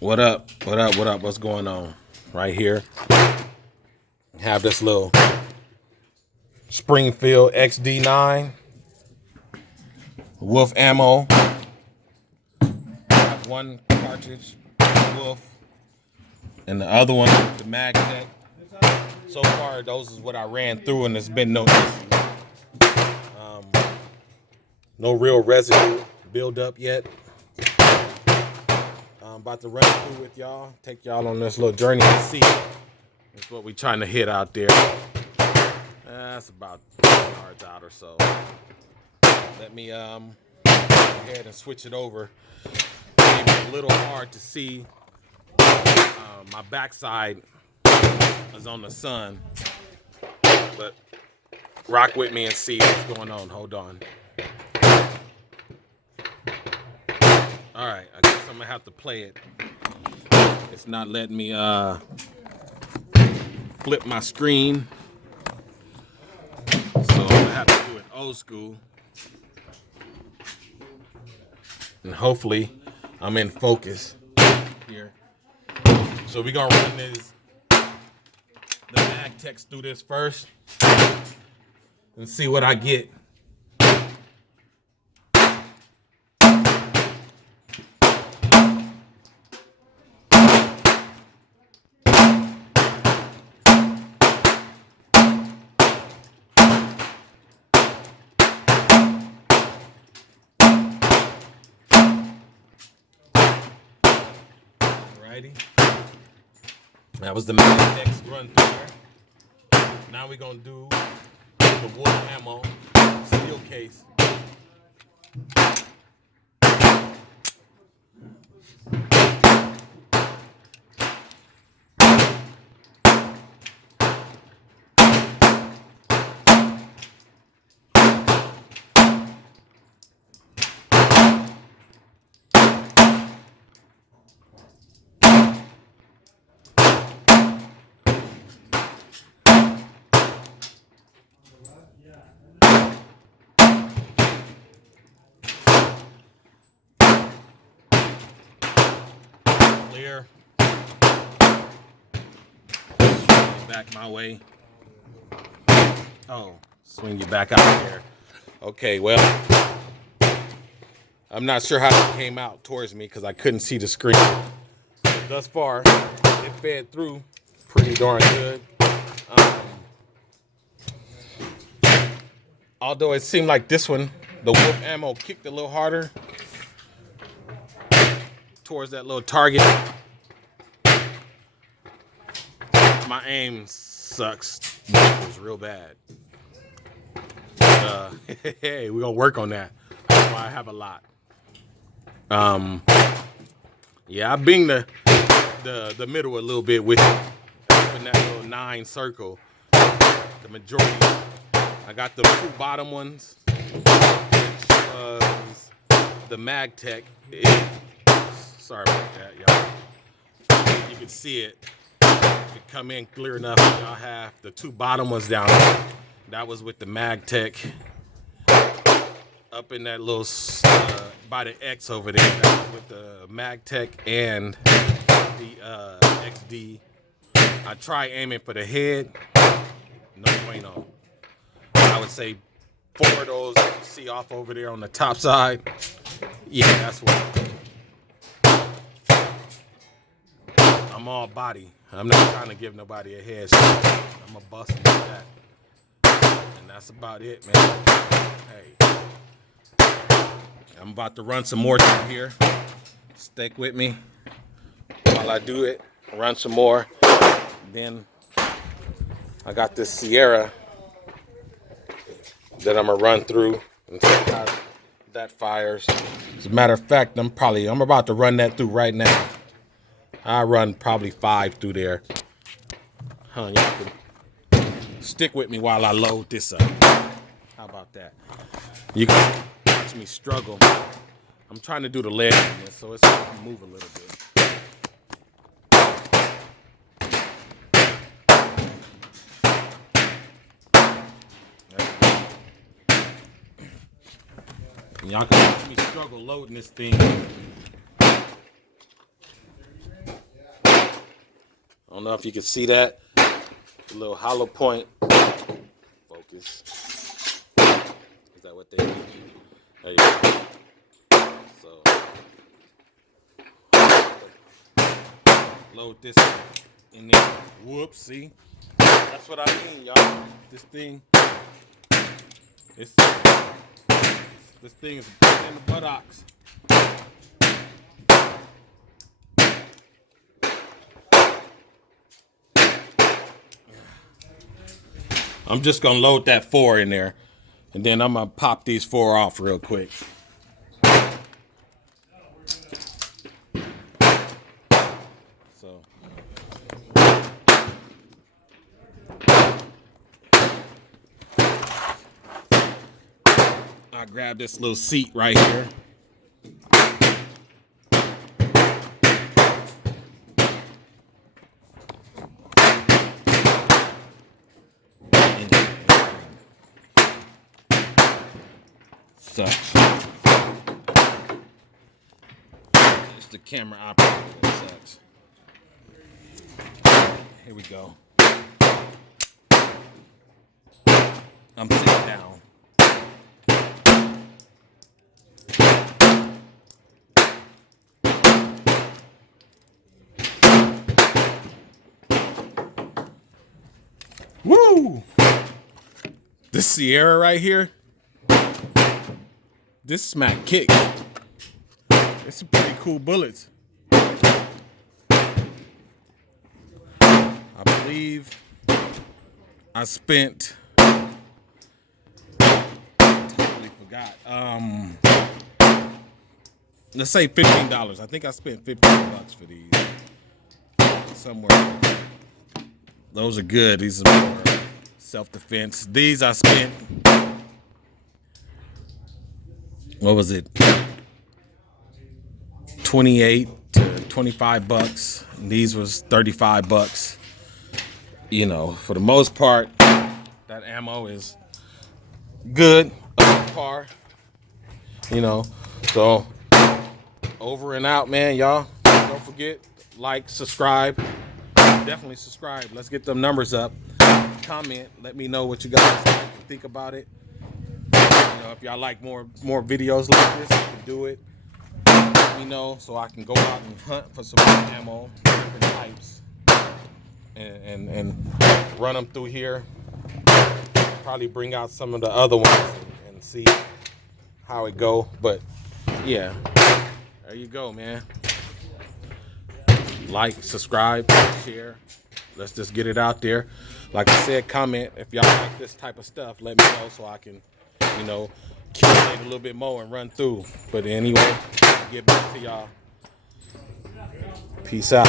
What up? What up? What up? What's going on? Right here. Have this little Springfield XD9 Wolf ammo. Have one cartridge Wolf and the other one the magtech. So far, those is what I ran through, and there's been no issue. No real residue build up yet. I'm about to run through with y'all, take y'all on this little journey to see. That's what we're trying to hit out there. That's about 10 yards out or so. Let me go ahead and switch it over. Maybe a little hard to see. My backside is on the sun, but rock with me and see what's going on. Hold on. All right, I guess I'm gonna have to play it. It's not letting me flip my screen, so I'm gonna have to do it old school. And hopefully I'm in focus here. So we're gonna run the magtech through this first and see what I get. That was the magtech run through there. Now we're gonna do the Wolf ammo steel case. Clear. Back my way. Oh, swing you back out here. Okay, well, I'm not sure how it came out towards me because I couldn't see the screen. But thus far, it fed through pretty darn good. Although it seemed like this one, the Wolf ammo kicked a little harder towards that little target. My aim sucks. It was real bad. But, hey, we're gonna work on that. That's why I have a lot. Yeah, I binged the middle a little bit with in that little 9 circle. The majority. I got the 2 bottom ones, which was the magtech. Sorry about that, y'all. You can see it. It could come in clear enough. Y'all have the 2 bottom ones down there. That was with the magtech. Up in that little by the X over there. That was with the magtech and the XD. I try aiming for the head. No bueno. I would say 4 of those you see off over there on the top side. Yeah, that's what. I'm all body. I'm not trying to give nobody a headshot. I'm a bust with that. And that's about it, man. Hey. I'm about to run some more through here. Stick with me while I do it. Run some more. Then I got this Sierra that I'm gonna run through and see how that fires. As a matter of fact, I'm about to run that through right now. I run probably 5 through there. Y'all can stick with me while I load this up. How about that? You can watch me struggle. I'm trying to do the leg on this, so it's gonna move a little bit. Y'all can watch me struggle loading this thing. don't know if you can see that. A little hollow point. Focus. Is that what they do? There you go. So load this in there. Whoops, see? That's what I mean, y'all. This thing is a pain in the buttocks. I'm just gonna load that 4 in there, and then I'm gonna pop these 4 off real quick. So I grab this little seat right here. Such. It's the camera operator that sucks. Here we go. I'm sitting down. Woo! This Sierra right here. This smack kick. It's some pretty cool bullets. I believe I spent, totally forgot. Let's say $15. I think I spent $15 for these. Somewhere. Those are good. These are more self-defense. These I spent, what was it? 28 to $25. And these was $35. You know, for the most part, that ammo is good, up to par. You know, so over and out, man, y'all. Don't forget, like, subscribe. Definitely subscribe. Let's get them numbers up. Comment. Let me know what you guys think about it. You know, if y'all like more videos like this, you can do it. Let me know so I can go out and hunt for some more ammo, different types, and run them through here. Probably bring out some of the other ones and see how it go. But yeah, there you go, man. Like, subscribe, share. Let's just get it out there. Like I said, comment if y'all like this type of stuff. Let me know so I can, you know, accumulate a little bit more and run through. But anyway, get back to y'all. Peace out.